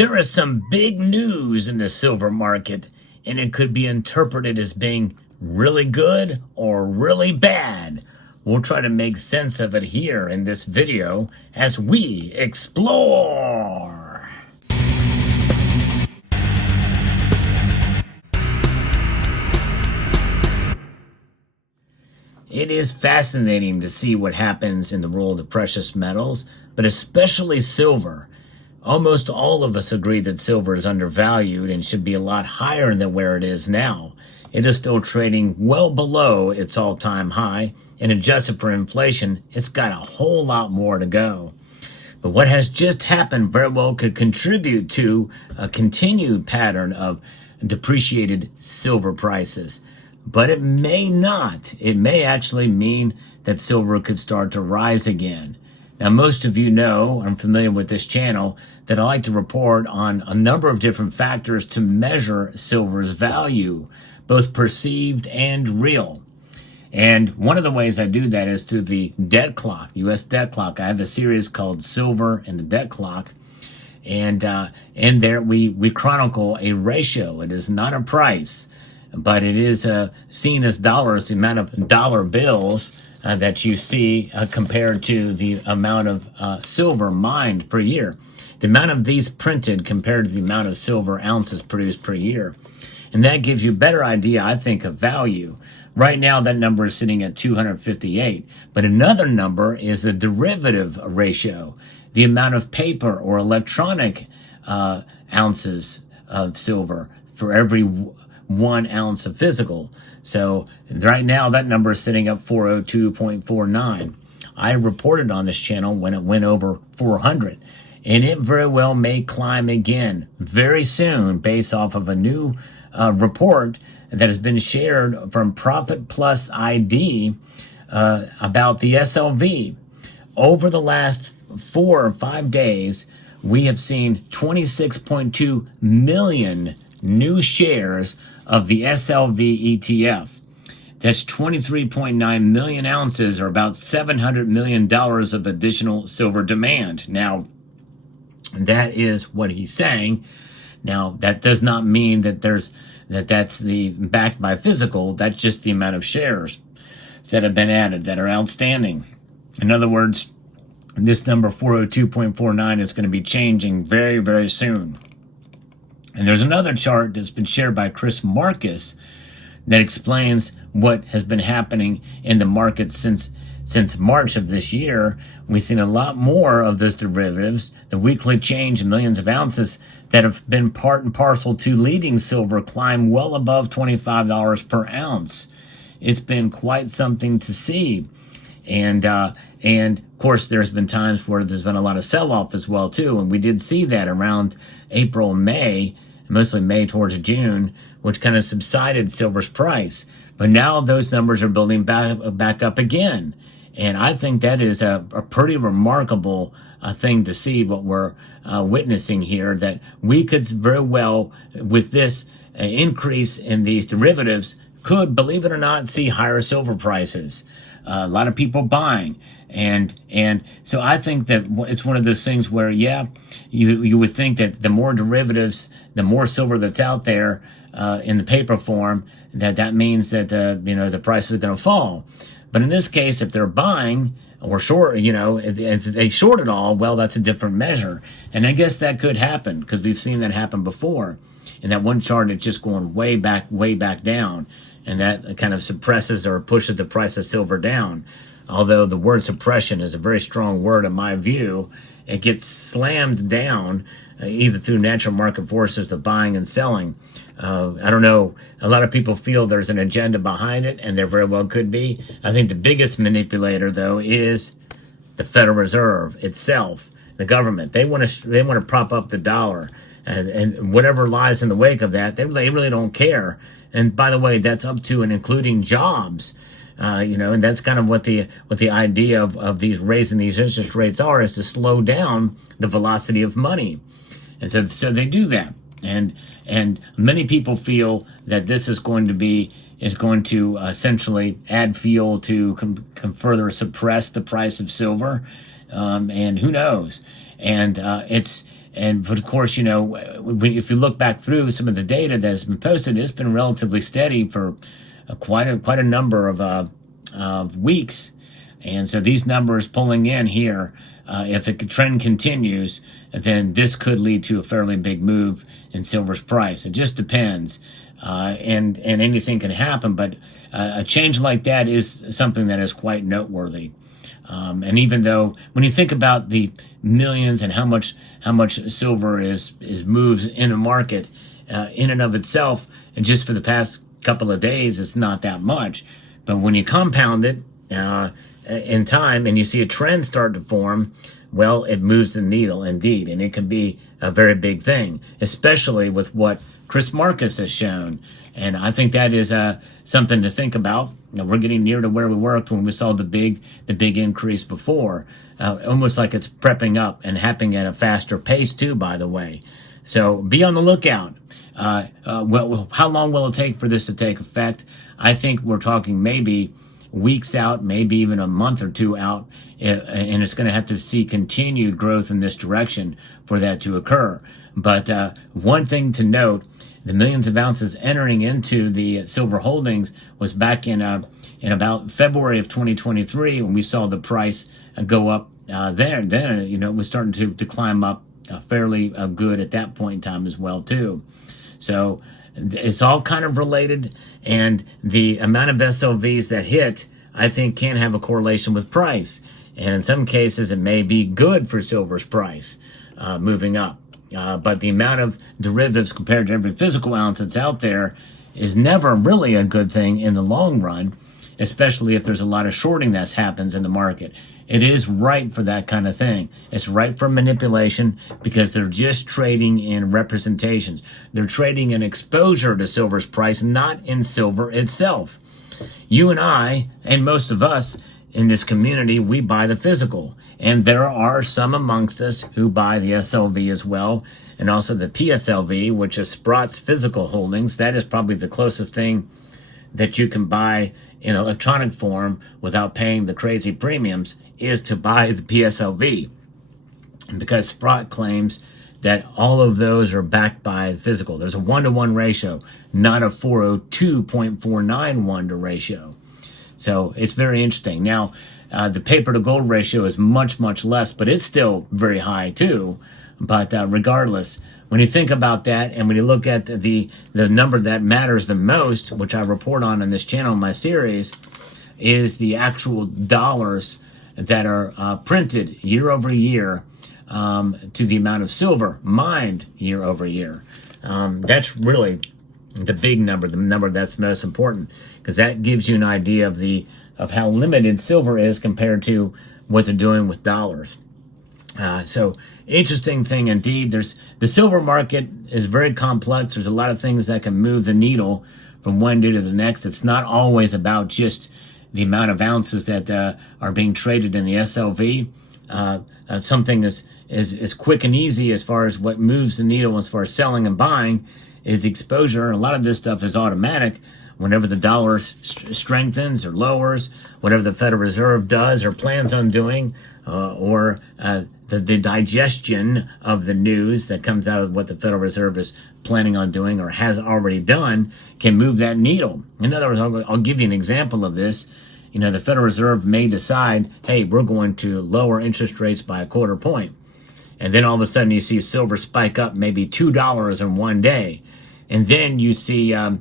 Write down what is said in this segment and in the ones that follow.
There is some big news in the silver market, and it could be interpreted as being really good or really bad. We'll try to make sense of it here in this video as we explore. It is fascinating to see what happens in the world of precious metals, but especially silver. Almost all of us agree that silver is undervalued and should be a lot higher than where it is now. It is still trading well below its all-time high, and adjusted for inflation, it's got a whole lot more to go. But what has just happened very well could contribute to a continued pattern of depreciated silver prices. But it may not. It may actually mean that silver could start to rise again. Now, most of you know, I'm familiar with this channel, that I like to report on a number of different factors to measure silver's value, both perceived and real. And one of the ways I do that is through the debt clock, U.S. debt clock. I have a series called Silver and the Debt Clock. And in there, we chronicle a ratio. It is not a price, but it is seen as dollars, the amount of dollar bills that you see compared to the amount of silver mined per year. The amount of these printed compared to the amount of silver ounces produced per year. And that gives you a better idea, I think, of value. Right now, that number is sitting at 258. But another number is the derivative ratio, the amount of paper or electronic ounces of silver for every 1 ounce of physical. So right now that number is sitting up 402.49. I reported on this channel when it went over 400, and it very well may climb again very soon based off of a new report that has been shared from Profit Plus ID about the SLV. Over the last 4 or 5 days, we have seen 26.2 million new shares of the SLV ETF. That's 23.9 million ounces, or about $700 million of additional silver demand. Now, that is what he's saying. Now, that does not mean that that's the backed by physical. That's just the amount of shares that have been added that are outstanding. In other words, this number 402.49 is going to be changing very, very soon. And there's another chart that's been shared by Chris Marcus that explains what has been happening in the market since March of this year. We've seen a lot more of those derivatives, the weekly change in millions of ounces that have been part and parcel to leading silver climb well above $25 per ounce. It's been quite something to see. And of course, there's been times where there's been a lot of sell-off as well, too. And we did see that around April, May, mostly May towards June, which kind of subsided silver's price. But now those numbers are building back up again. And I think that is a pretty remarkable thing to see, what we're witnessing here, that we could very well, with this increase in these derivatives, could, believe it or not, see higher silver prices. A lot of people buying. And so I think that it's one of those things where, yeah, you would think that the more derivatives, the more silver that's out there in the paper form, that means that the price is going to fall. But in this case, if they're buying or short, if they short it all, well, that's a different measure. And I guess that could happen because we've seen that happen before. In that one chart, it's just going way back down. And that kind of suppresses or pushes the price of silver down. Although the word suppression is a very strong word in my view, it gets slammed down either through natural market forces, the buying and selling. I don't know. A lot of people feel there's an agenda behind it, and there very well could be. I think the biggest manipulator, though, is the Federal Reserve itself, the government. They want to prop up the dollar, and whatever lies in the wake of that, they really don't care. And by the way, that's up to and including jobs. And that's kind of what the idea of these raising these interest rates are, is to slow down the velocity of money. And so they do that. And many people feel that this is going to essentially add fuel to further suppress the price of silver. And who knows? And but of course, if you look back through some of the data that has been posted, it's been relatively steady for quite a number of weeks. And so these numbers pulling in here, if the trend continues, then this could lead to a fairly big move in silver's price. It just depends. And anything can happen, but a change like that is something that is quite noteworthy. And even though when you think about the millions and how much silver is moves in a market, in and of itself, and just for the past couple of days, it's not that much. But when you compound it in time and you see a trend start to form, well, it moves the needle indeed, and it can be a very big thing, especially with what Chris Marcus has shown. And I think that is something to think about. We're getting near to where we were when we saw the big increase before, almost like it's prepping up and happening at a faster pace too, by the way. So be on the lookout. Well, how long will it take for this to take effect? I think we're talking maybe weeks out, maybe even a month or two out, and it's going to have to see continued growth in this direction for that to occur. But one thing to note, the millions of ounces entering into the silver holdings was back in about February of 2023 when we saw the price go up there. Then, it was starting to climb up fairly good at that point in time as well, too. So it's all kind of related, and the amount of SLVs that hit, I think, can have a correlation with price. And in some cases, it may be good for silver's price moving up. But the amount of derivatives compared to every physical ounce that's out there is never really a good thing in the long run, especially if there's a lot of shorting that happens in the market. It is ripe for that kind of thing. It's ripe for manipulation because they're just trading in representations. They're trading in exposure to silver's price, not in silver itself. You and I, and most of us in this community, we buy the physical. And there are some amongst us who buy the SLV as well, and also the PSLV, which is Sprott's physical holdings. That is probably the closest thing that you can buy in electronic form without paying the crazy premiums, is to buy the PSLV. Because Sprott claims that all of those are backed by physical. There's a 1-to-1 ratio, not a 402.491 to ratio. So it's very interesting. Now, the paper to gold ratio is much, much less, but it's still very high too. But regardless, when you think about that, and when you look at the number that matters the most, which I report on in this channel in my series, is the actual dollars that are printed year over year to the amount of silver mined year over year. That's really the big number, the number that's most important, because that gives you an idea of how limited silver is compared to what they're doing with dollars. So interesting thing indeed. The silver market is very complex. There's a lot of things that can move the needle from one day to the next. It's not always about just the amount of ounces that are being traded in the SLV. Something is quick and easy as far as what moves the needle as far as selling and buying is exposure. A lot of this stuff is automatic. Whenever the dollar strengthens or lowers, whatever the Federal Reserve does or plans on doing, or the digestion of the news that comes out of what the Federal Reserve is planning on doing or has already done, can move that needle. In other words, I'll give you an example of this. The Federal Reserve may decide, hey, we're going to lower interest rates by 1/4 point. And then all of a sudden you see silver spike up maybe $2 in one day. And then you see the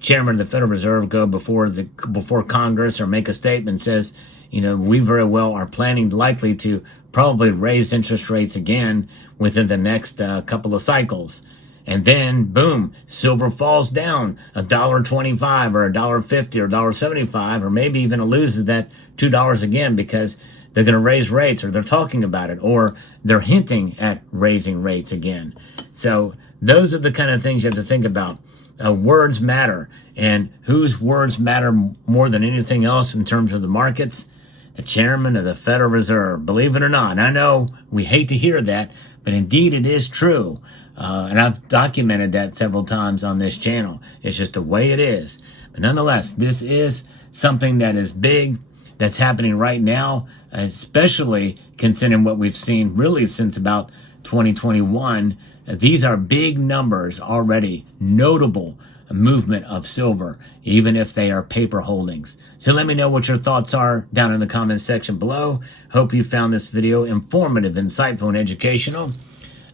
chairman of the Federal Reserve go before Congress or make a statement and says, we very well are planning likely to probably raise interest rates again within the next couple of cycles. And then, boom, silver falls down $1.25 or $1.50 or $1.75, or maybe even it loses that $2 again because they're going to raise rates, or they're talking about it, or they're hinting at raising rates again. So those are the kind of things you have to think about. Words matter, and whose words matter more than anything else in terms of the markets? The chairman of the Federal Reserve. Believe it or not, I know we hate to hear that, but indeed it is true. And I've documented that several times on this channel. It's just the way it is. But nonetheless, this is something that is big, that's happening right now. especially considering what we've seen really since about 2021. These are big numbers already, notable movement of silver, even if they are paper holdings. So let me know what your thoughts are down in the comments section below. Hope you found this video informative, insightful, and educational.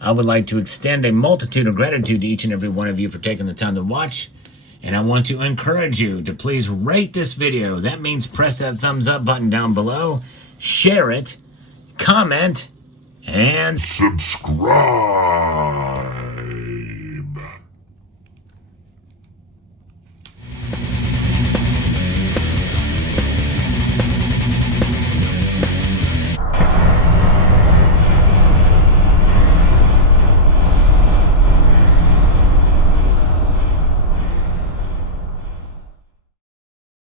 I would like to extend a multitude of gratitude to each and every one of you for taking the time to watch. And I want to encourage you to please rate this video. That means press that thumbs up button down below, share it, comment, and subscribe.